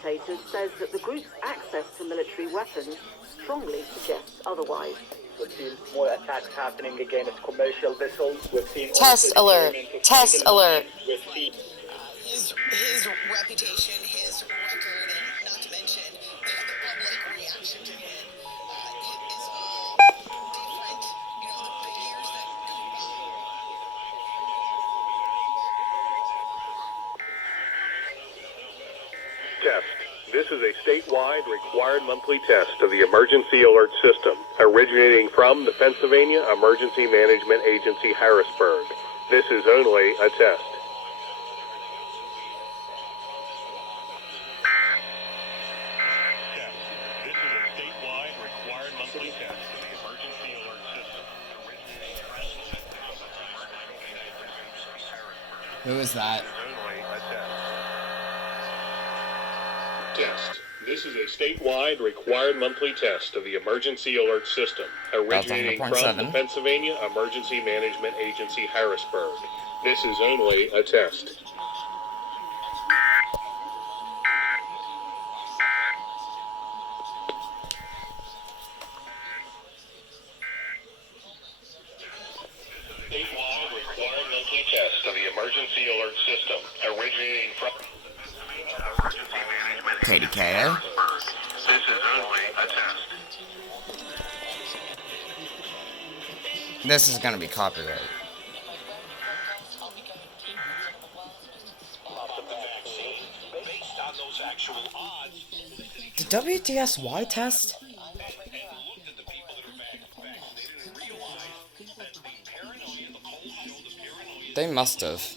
commentators says that the group's access to military weapons strongly suggests otherwise. We've seen more attacks happening against commercial vessels. We've seen Test alert. Test alert. We've seen his reputation, his record, and not to mention the public reaction to him is all different. You know, the years that go by. Test. This is a statewide required monthly test of the emergency alert system, originating from the Pennsylvania Emergency Management Agency, Harrisburg. This is only a test. Test. This is a statewide required monthly test of the emergency alert system, originating from Who is that? only a test. Test. This is a statewide required monthly test of the emergency alert system, originating from the Pennsylvania Emergency Management Agency, Harrisburg. This is only a test. Statewide required monthly test of the emergency alert system, originating from KDKA. This is only a test. This is gonna be copyright. The WDSY test? They must have.